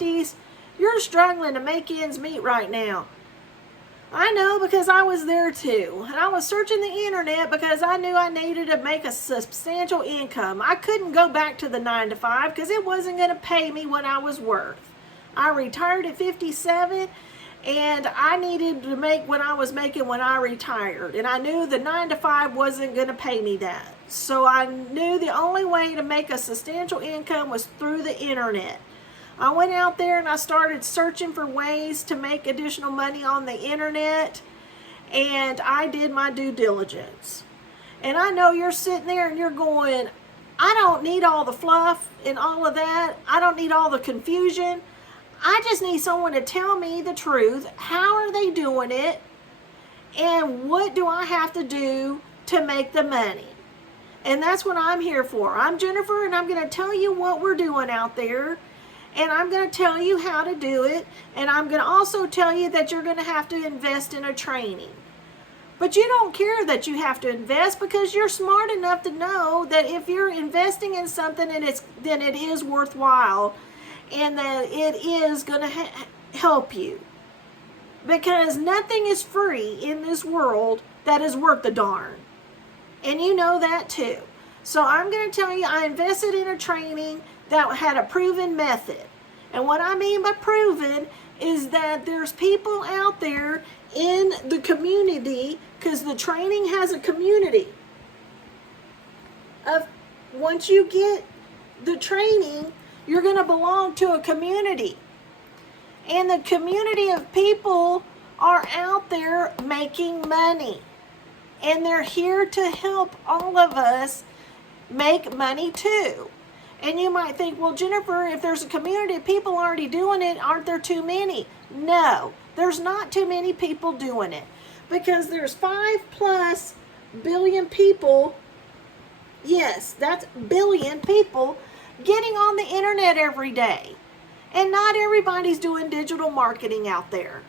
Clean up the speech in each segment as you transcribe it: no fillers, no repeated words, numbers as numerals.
50s, you're struggling to make ends meet right now. I know, because I was there too. And I was searching the internet because I knew I needed to make a substantial income. I couldn't go back to the 9 to 5 because it wasn't going to pay me what I was worth. I retired at 57 and I needed to make what I was making when I retired. And I knew the 9 to 5 wasn't going to pay me that. So I knew the only way to make a substantial income was through the internet. I went out there and I started searching for ways to make additional money on the internet, and I did my due diligence. And I know you're sitting there and you're going, I don't need all the fluff and all of that. I don't need all the confusion. I just need someone to tell me the truth. How are they doing it? And what do I have to do to make the money? And that's what I'm here for. I'm Jennifer, and I'm going to tell you what we're doing out there. And I'm going to tell you how to do it. And I'm going to also tell you that you're going to have to invest in a training. But you don't care that you have to invest, because you're smart enough to know that if you're investing in something, then it is worthwhile, and that it is going to help you. Because nothing is free in this world that is worth the darn. And you know that too. So I'm going to tell you, I invested in a training that had a proven method. And what I mean by proven is that there's people out there in the community, because the training has a community of, once you get the training, you're going to belong to a community. And the community of people are out there making money. And they're here to help all of us make money too. And you might think, well, Jennifer, if there's a community of people already doing it, aren't there too many? No, there's not too many people doing it, because there's 5+ billion people. Yes, that's billion people getting on the internet every day. And not everybody's doing digital marketing out there.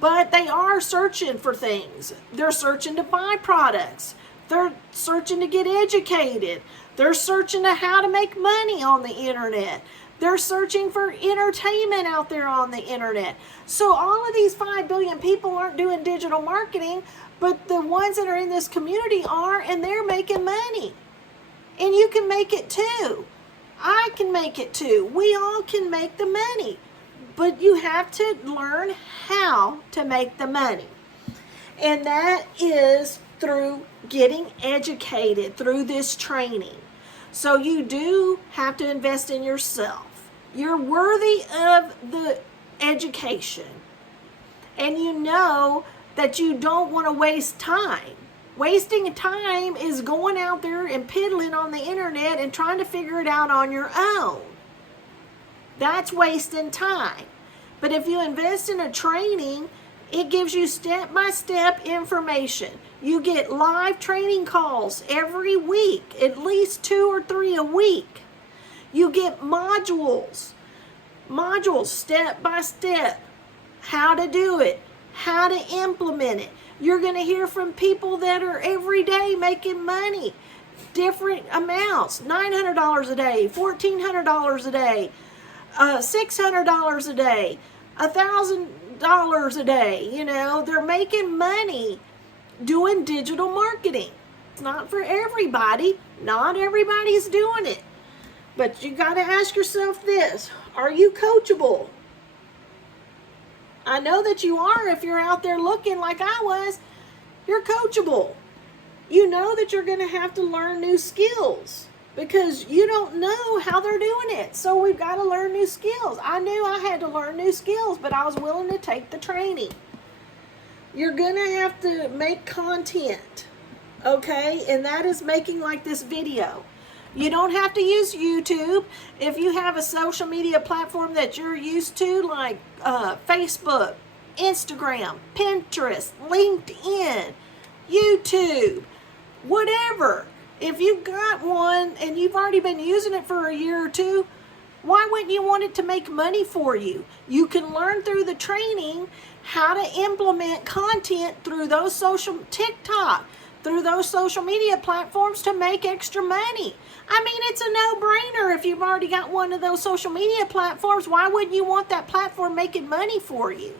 But they are searching for things. They're searching to buy products. They're searching to get educated. They're searching to how to make money on the internet. They're searching for entertainment out there on the internet. So all of these 5 billion people aren't doing digital marketing, but the ones that are in this community are, and they're making money. And you can make it too. I can make it too. We all can make the money. But you have to learn how to make the money. And that is through getting educated through this training. So you do have to invest in yourself. You're worthy of the education. And you know that you don't want to waste time. Wasting time is going out there and piddling on the internet and trying to figure it out on your own. That's wasting time. But if you invest in a training, it gives you step-by-step information. You get live training calls every week, at least 2 or 3 a week. You get modules step-by-step, how to do it, how to implement it. You're going to hear from people that are every day making money, different amounts, $900 a day, $1,400 a day, $600 a day, $1,000 a day. You know, they're making money doing digital marketing. It's not for everybody. Not everybody's doing it. But you got to ask yourself this: are you coachable? I know that you are. If you're out there looking like I was, you're coachable. You know that you're going to have to learn new skills, because you don't know how they're doing it. So we've got to learn new skills. I knew I had to learn new skills, but I was willing to take the training. You're going to have to make content, okay? And that is making like this video. You don't have to use YouTube. If you have a social media platform that you're used to, like Facebook, Instagram, Pinterest, LinkedIn, YouTube, whatever. If you've got one and you've already been using it for a year or two, why wouldn't you want it to make money for you? You can learn through the training how to implement content through those TikTok, through those social media platforms to make extra money. I mean, it's a no-brainer. If you've already got one of those social media platforms, why wouldn't you want that platform making money for you?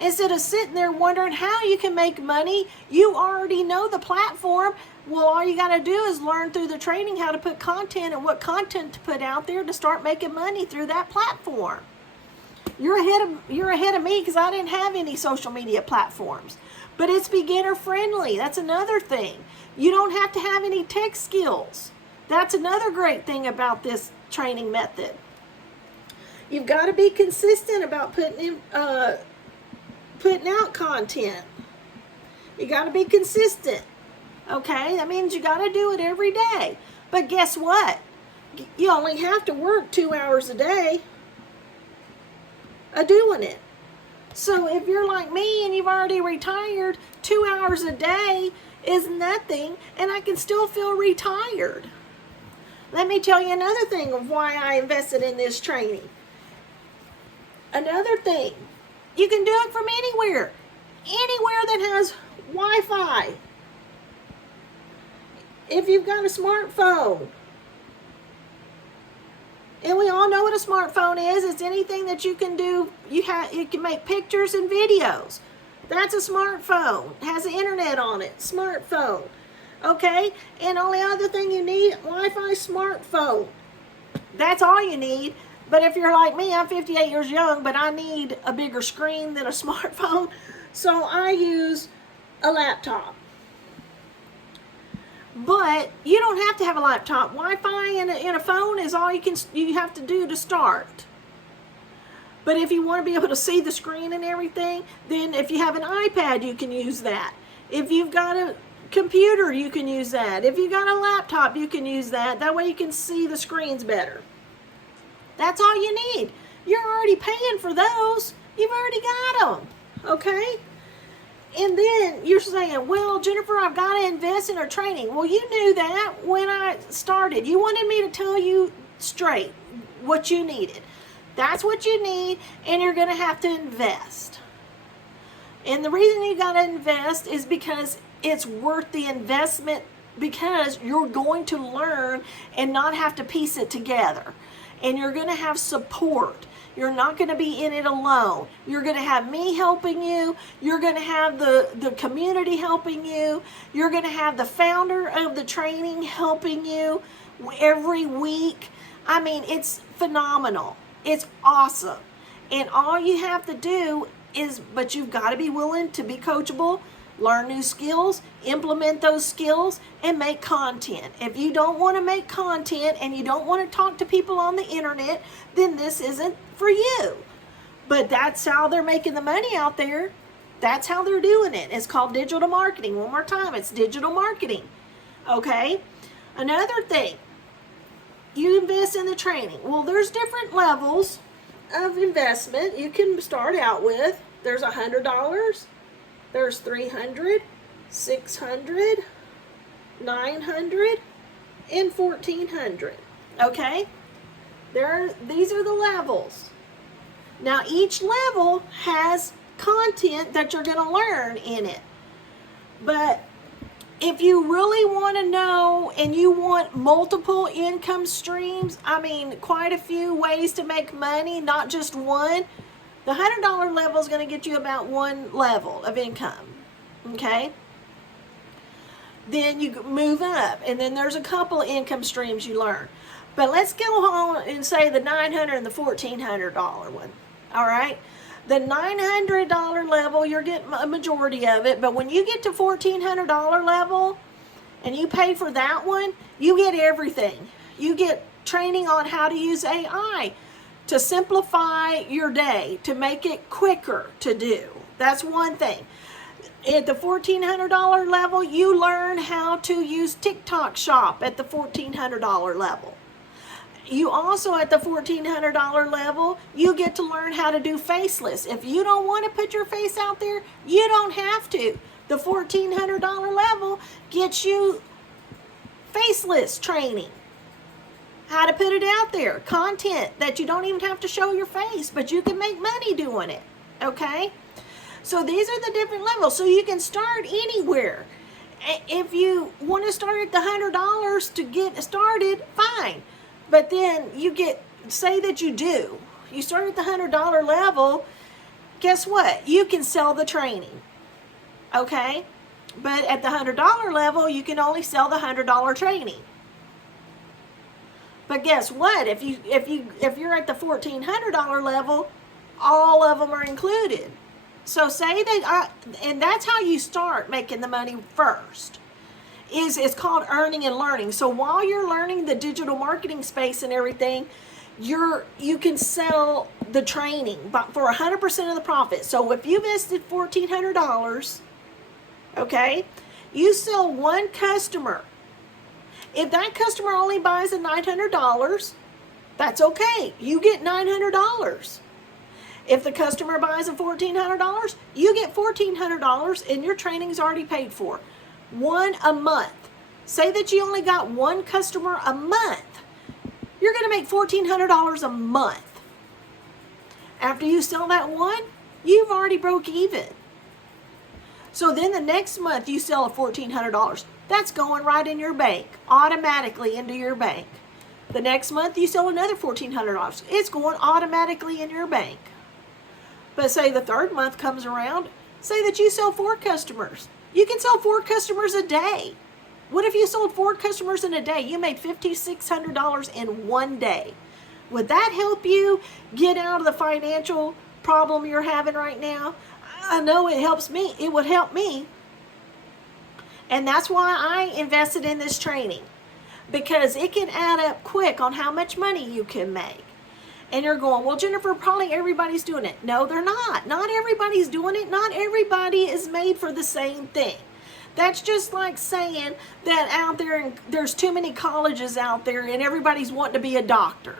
Instead of sitting there wondering how you can make money, you already know the platform. Well, all you got to do is learn through the training how to put content and what content to put out there to start making money through that platform. You're ahead of me because I didn't have any social media platforms. But it's beginner friendly. That's another thing. You don't have to have any tech skills. That's another great thing about this training method. You've got to be consistent about putting out content. You got to be consistent. Okay? That means you got to do it every day. But guess what? You only have to work 2 hours a day of doing it. So if you're like me and you've already retired, 2 hours a day is nothing, and I can still feel retired. Let me tell you another thing of why I invested in this training. Another thing, you can do it from anywhere that has Wi-Fi. If you've got a smartphone, and we all know what a smartphone is. It's anything that you can do. You can make pictures and videos. That's a smartphone. It has the internet on it. Smartphone. Okay? And only other thing you need, Wi-Fi smartphone. That's all you need. But if you're like me, I'm 58 years young, but I need a bigger screen than a smartphone. So I use a laptop. But you don't have to have a laptop. Wi-Fi in a phone is all you have to do to start. But if you want to be able to see the screen and everything, then if you have an iPad, you can use that. If you've got a computer, you can use that. If you've got a laptop, you can use that. That way you can see the screens better. That's all you need. You're already paying for those. You've already got them. Okay? And then you're saying, well, Jenifer, I've got to invest in her training. Well, you knew that when I started. You wanted me to tell you straight what you needed. That's what you need, and you're going to have to invest. And the reason you got to invest is because it's worth the investment, because you're going to learn and not have to piece it together. And you're going to have support. You're not going to be in it alone. You're going to have me helping you. You're going to have the community helping you. You're going to have the founder of the training helping you every week. I mean, it's phenomenal. It's awesome. And all you have to do is, but you've got to be willing to be coachable, learn new skills, implement those skills, and make content. If you don't want to make content and you don't want to talk to people on the internet, then this isn't for you. But that's how they're making the money out there. That's how they're doing it. It's called digital marketing. One more time, it's digital marketing. Okay? Another thing, you invest in the training. Well, there's different levels of investment you can start out with. There's $100. There's $300, $600, $900, and $1,400. Okay? These are the levels. Now, each level has content that you're going to learn in it. But if you really want to know and you want multiple income streams, I mean, quite a few ways to make money, not just one, the $100 level is going to get you about one level of income. Okay? Then you move up, and then there's a couple of income streams you learn. But let's go on and say the $900 and the $1,400 one. All right? The $900 level, you're getting a majority of it, but when you get to $1,400 level and you pay for that one, you get everything. You get training on how to use AI to simplify your day, to make it quicker to do. That's one thing. At the $1,400 level, you learn how to use TikTok Shop at the $1,400 level. You also, at the $1,400 level, you get to learn how to do faceless. If you don't want to put your face out there, you don't have to. The $1,400 level gets you faceless training. How to put it out there. Content that you don't even have to show your face, but you can make money doing it. Okay? So these are the different levels. So you can start anywhere. If you want to start at the $100 to get started, fine. But then say that you start at the $100 level, guess what? You can sell the training, okay? But at the $100 level, you can only sell the $100 training. But guess what? If you're at the $1,400 level, all of them are included. So say that, and that's how you start making the money first. It's called earning and learning. So while you're learning the digital marketing space and everything, you can sell the training for 100% of the profit. So if you invested $1,400, okay, you sell one customer. If that customer only buys at $900, that's okay. You get $900. If the customer buys at $1,400, you get $1,400 and your training's already paid for. One a month. Say that you only got one customer a month. You're going to make $1,400 a month. After you sell that one, you've already broke even. So then the next month you sell at $1,400. That's going right in your bank, automatically into your bank. The next month you sell another $1,400. It's going automatically in your bank. But say the third month comes around, say that you sell 4 customers. You can sell 4 customers a day. What if you sold 4 customers in a day? You made $5,600 in one day. Would that help you get out of the financial problem you're having right now? I know it helps me. It would help me. And that's why I invested in this training, because it can add up quick on how much money you can make. And you're going, well, Jenifer, probably everybody's doing it. No, they're not. Not everybody's doing it. Not everybody is made for the same thing. That's just like saying that out there, and there's too many colleges out there and everybody's wanting to be a doctor.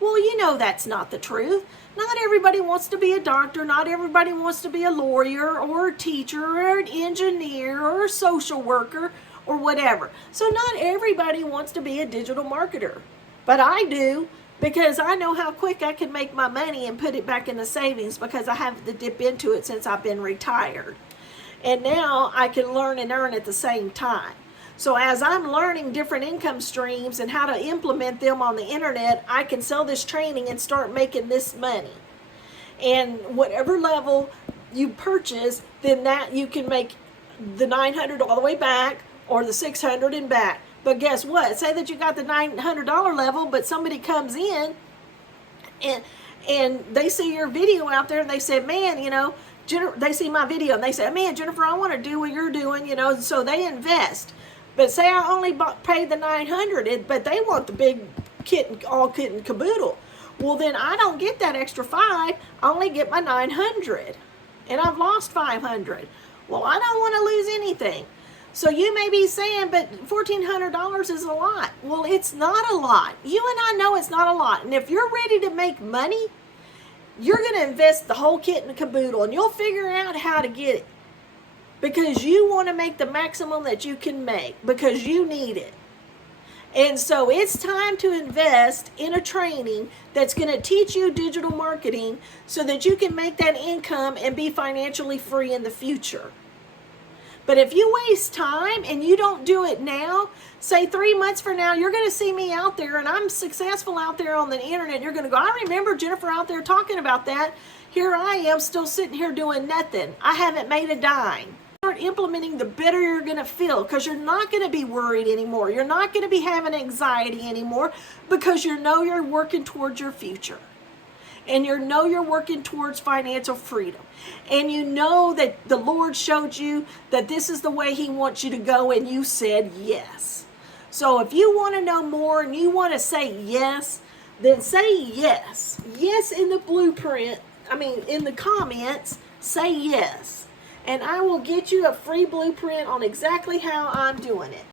Well, you know that's not the truth. Not everybody wants to be a doctor. Not everybody wants to be a lawyer or a teacher or an engineer or a social worker or whatever. So not everybody wants to be a digital marketer. But I do, because I know how quick I can make my money and put it back in the savings, because I have to dip into it since I've been retired. And now I can learn and earn at the same time. So as I'm learning different income streams and how to implement them on the internet, I can sell this training and start making this money. And whatever level you purchase, then that you can make the $900 all the way back, or the $600 and back. But guess what? Say that you got the $900 level, but somebody comes in and they see your video out there and they say, man, they see my video and they say, man, Jenifer, I want to do what you're doing, so they invest. But say I only paid the $900, but they want the big kit and caboodle. Well, then I don't get that extra $5. I only get my $900, and I've lost $500. Well, I don't want to lose anything. So you may be saying, but $1,400 is a lot. Well, it's not a lot. You and I know it's not a lot. And if you're ready to make money, you're going to invest the whole kit and caboodle, and you'll figure out how to get it. Because you want to make the maximum that you can make, because you need it. And so it's time to invest in a training that's going to teach you digital marketing so that you can make that income and be financially free in the future. But if you waste time and you don't do it now, say 3 months from now, you're going to see me out there and I'm successful out there on the internet. You're going to go, I remember Jenifer out there talking about that. Here I am still sitting here doing nothing. I haven't made a dime. Start implementing, the better you're going to feel, because you're not going to be worried anymore. You're not going to be having anxiety anymore, because you're working towards your future. And you're working towards financial freedom. And you know that the Lord showed you that this is the way He wants you to go, and you said yes. So if you want to know more and you want to say yes, then say yes. Yes in the blueprint, in the comments, say yes. And I will get you a free blueprint on exactly how I'm doing it.